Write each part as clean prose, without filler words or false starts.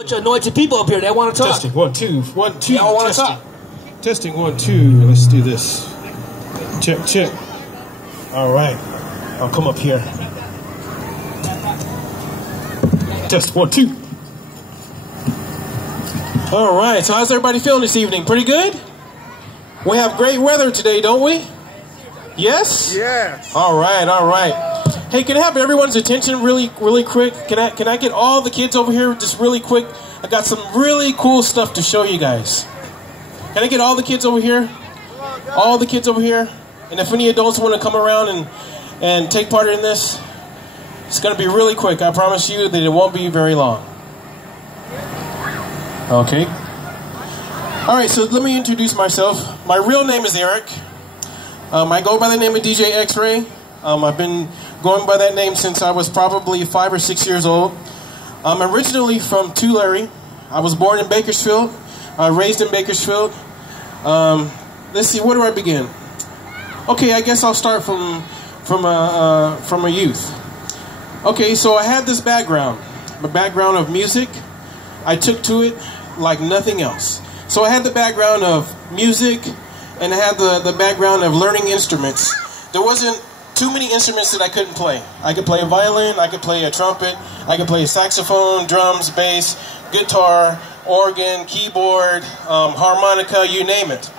Bunch of anointed people up here that want to talk. Testing, 1, 2, 1, 2. Y'all want to testing. talk. Testing, 1, 2. Let's do this. Check, check. All right. I'll come up here. Test, 1, 2. All right. So how's everybody feeling this evening? Pretty good? We have great weather today, don't we? Yes? Yes. All right, all right. Hey, can I have everyone's attention really quick? Can I get all the kids over here just really quick? I got some really cool stuff to show you guys. Can I get all the kids over here? All the kids over here? And if any adults want to come around and take part in this, it's going to be really quick. I promise you that it won't be very long. Okay. All right, so let me introduce myself. My real name is Eric. I go by the name of DJ X-Ray. I've been going by that name since I was probably 5 or 6 years old. I'm originally from Tulare. I was born in Bakersfield, raised in Bakersfield. Let's see, where do I begin? Okay, I guess I'll start from a youth. Okay, so I had this background, a background of music. I took to it like nothing else. So I had the background of music, and I had the background of learning instruments. There wasn't too many instruments that I couldn't play. I could play a violin, I could play a trumpet, I could play a saxophone, drums, bass, guitar, organ, keyboard, harmonica, you name it.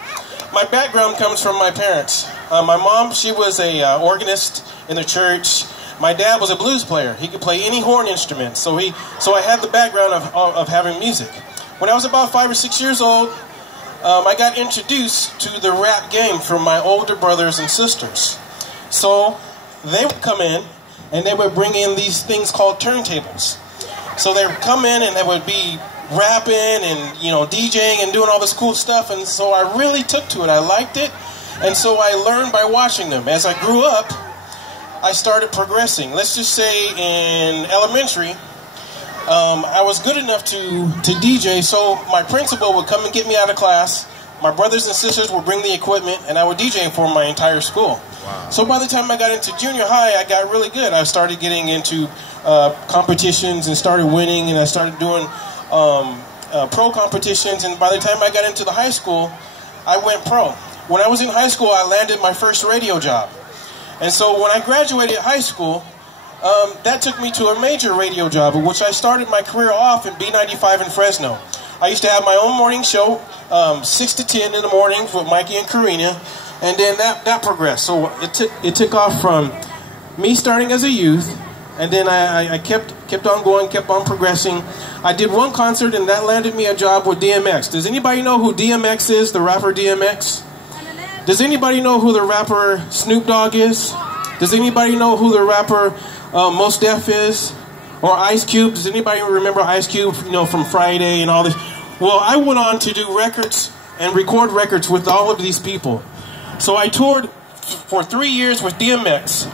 My background comes from my parents. My mom, she was a organist in the church. My dad was a blues player. He could play any horn instrument. So I had the background of having music. When I was about 5 or 6 years old, I got introduced to the rap game from my older brothers and sisters. So they would come in and they would bring in these things called turntables. So they would come in and they would be rapping and, you know, DJing and doing all this cool stuff. And so I really took to it. I liked it. And so I learned by watching them. As I grew up, I started progressing. Let's just say in elementary, I was good enough to DJ, so my principal would come and get me out of class. My brothers and sisters would bring the equipment, and I would DJ for my entire school. Wow. So by the time I got into junior high, I got really good. I started getting into competitions and started winning, and I started doing pro competitions. And by the time I got into the high school, I went pro. When I was in high school, I landed my first radio job. And so when I graduated high school, that took me to a major radio job, in which I started my career off in B95 in Fresno. I used to have my own morning show, 6 to 10 in the mornings with Mikey and Karina, and then that progressed. So it took off from me starting as a youth, and then I kept on going, kept on progressing. I did one concert, and that landed me a job with DMX. Does anybody know who DMX is, the rapper DMX? Does anybody know who the rapper Snoop Dogg is? Does anybody know who the rapper Mos Def is? Or Ice Cube? Does anybody remember Ice Cube, you know, from Friday and all this? Well, I went on to do records and record records with all of these people. So I toured for 3 years with DMX.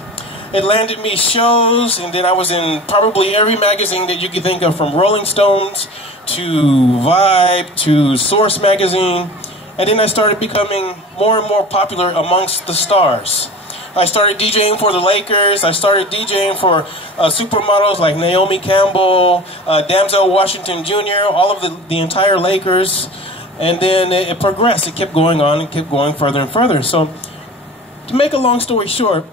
It landed me shows, and then I was in probably every magazine that you could think of, from Rolling Stones to Vibe to Source magazine. And then I started becoming more and more popular amongst the stars. I started DJing for the Lakers. I started DJing for supermodels like Naomi Campbell, Denzel Washington Jr., all of the entire Lakers. And then it progressed. It kept going on and kept going further and further. So to make a long story short,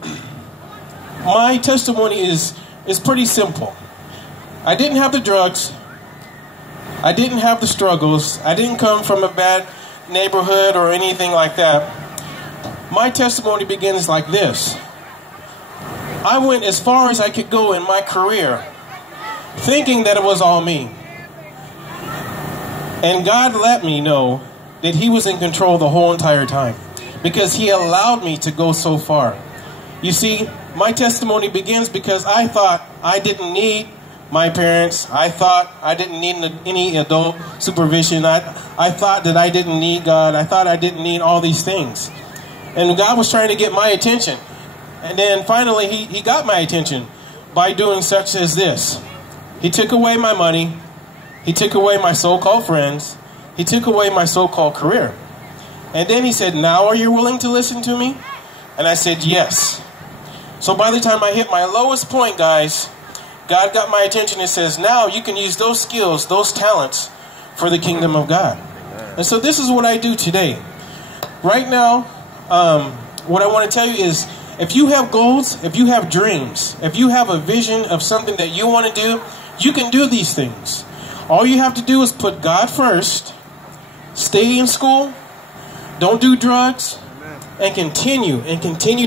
my testimony is pretty simple. I didn't have the drugs. I didn't have the struggles. I didn't come from a bad neighborhood or anything like that. My testimony begins like this. I went as far as I could go in my career, thinking that it was all me. And God let me know that He was in control the whole entire time, because He allowed me to go so far. You see, my testimony begins because I thought I didn't need my parents. I thought I didn't need any adult supervision. I thought that I didn't need God. I thought I didn't need all these things. And God was trying to get my attention. And then finally, he got my attention by doing such as this. He took away my money. He took away my so-called friends. He took away my so-called career. And then He said, now are you willing to listen to me? And I said, yes. So by the time I hit my lowest point, guys, God got my attention and says, now you can use those skills, those talents for the kingdom of God. And so this is what I do today. Right now, what I want to tell you is, if you have goals, if you have dreams, if you have a vision of something that you want to do, you can do these things. All you have to do is put God first, stay in school, don't do drugs, and continue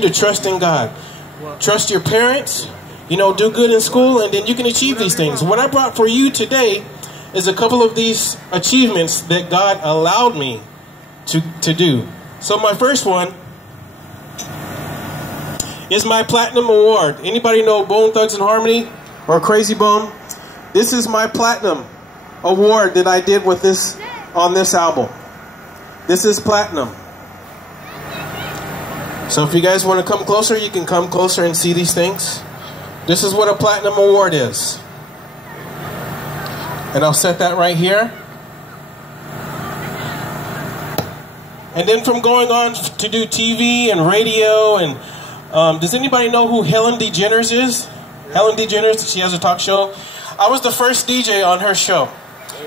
to trust in God. Trust your parents, do good in school, and then you can achieve these things. What I brought for you today is a couple of these achievements that God allowed me to do. So my first one is my Platinum Award. Anybody know Bone Thugs-n-Harmony or Crazy Bone? This is my Platinum Award that I did with on this album. This is Platinum. So if you guys want to come closer, you can come closer and see these things. This is what a Platinum Award is. And I'll set that right here. And then from going on to do TV and radio and does anybody know who Helen DeGeneres is? Helen DeGeneres, she has a talk show. I was the first DJ on her show.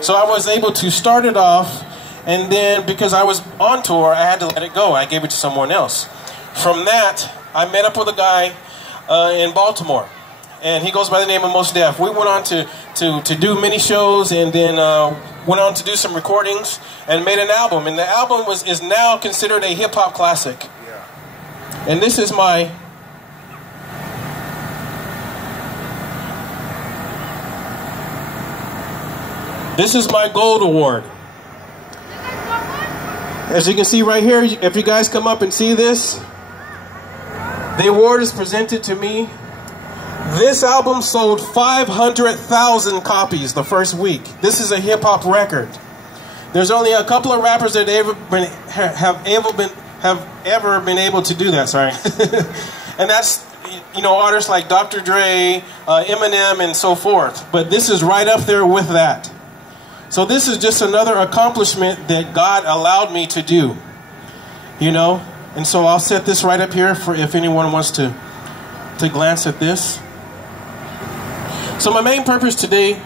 So I was able to start it off, and then because I was on tour, I had to let it go. I gave it to someone else. From that, I met up with a guy in Baltimore, and he goes by the name of Mos Def. We went on to do many shows, and then went on to do some recordings and made an album. And the album is now considered a hip-hop classic. And this is my Gold Award. As you can see right here, if you guys come up and see this, the award is presented to me. This album sold 500,000 copies the first week. This is a hip-hop record. There's only a couple of rappers that have ever been able to do that, sorry. And that's, artists like Dr. Dre, Eminem, and so forth. But this is right up there with that. So this is just another accomplishment that God allowed me to do, And so I'll set this right up here for if anyone wants to glance at this. So my main purpose today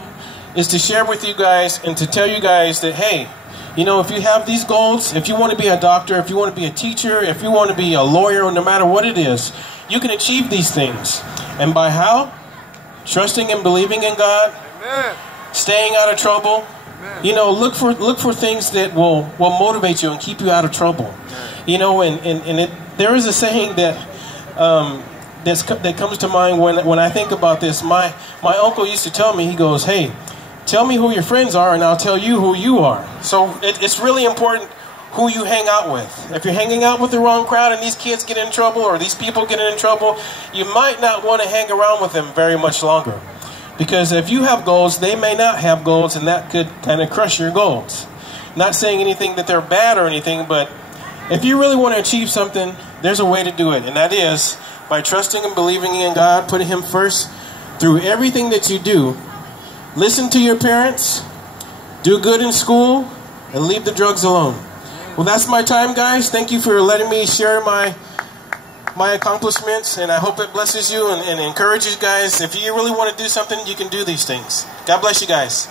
is to share with you guys and to tell you guys that, hey, if you have these goals, if you want to be a doctor, if you want to be a teacher, if you want to be a lawyer, no matter what it is, you can achieve these things. And by how? Trusting and believing in God. Amen. Staying out of trouble. Amen. Look for things that will motivate you and keep you out of trouble. And there is a saying that that comes to mind when I think about this. My uncle used to tell me, he goes, hey, tell me who your friends are and I'll tell you who you are. So it's really important who you hang out with. If you're hanging out with the wrong crowd and these kids get in trouble or these people get in trouble, you might not want to hang around with them very much longer. Because if you have goals, they may not have goals, and that could kind of crush your goals. Not saying anything that they're bad or anything, but if you really want to achieve something, there's a way to do it. And that is by trusting and believing in God, putting Him first through everything that you do. Listen to your parents, do good in school, and leave the drugs alone. Well, that's my time, guys. Thank you for letting me share my accomplishments, and I hope it blesses you and encourages you guys. If you really want to do something, you can do these things. God bless you guys.